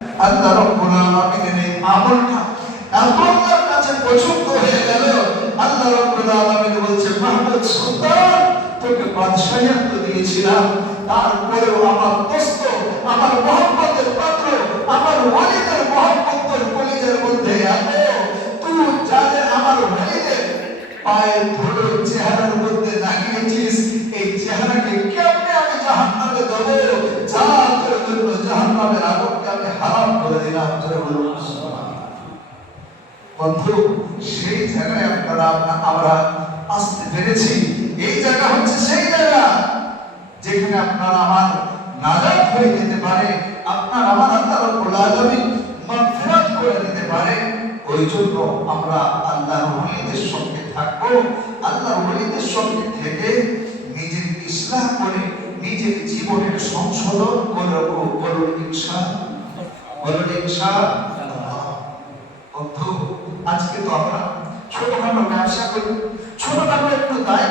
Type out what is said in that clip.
আল্লাহ রাব্বুল আলামিনের এই আমলটা এত আল্লাহর কাছে পছন্দ হয়ে গেল, আল্লাহ রাব্বুল আলামিন বলছে মাহমুদ সুলতান তোকে বাদশাহিয়ত তো দিয়েছিলাম, তারপরেও আমার দোস্ত, আমার মহব্বতের পাত্র, আমার ওয়ালিদের মহব্বতের কলিজার মধ্যে এত তুই জানে আমার ওয়ালিদের পায়ের ধুলো চেহারার মধ্যে লাগিয়েছিস, এই চেহারাকে কেমনে আমি জাহান্নামে দেবো? জান্নাতের জন্য জাহান্নামের আগুনকে আমি হারাম করে দিলাম। জোরে বলুন সুবহানাল্লাহ। বন্ধু, সেই জায়গায় আমরা আসতে পেরেছি। এই জায়গা হচ্ছে সেই জায়গা যেখানে আপনার আমার নাজাত হয়ে যেতে পারে, আপনার আমার আল্লাহ রাব্বুল আলামিন মাগফিরাত করে দিতে পারে। ওই জন্য আমরা আল্লাহর ওলিদের সঙ্গে থাকবো, আল্লাহর ওলিদের সঙ্গে থেকে নিজের ইসলাহ করে নিজের জীবনের সংশোধন করব। বলুন ইনশাআল্লাহ, বলুন ইনশাআল্লাহ। বন্ধু, আজকে তো আমরা ছোটখাটো ব্যবসা করি, ছোটখাটো একটু দায়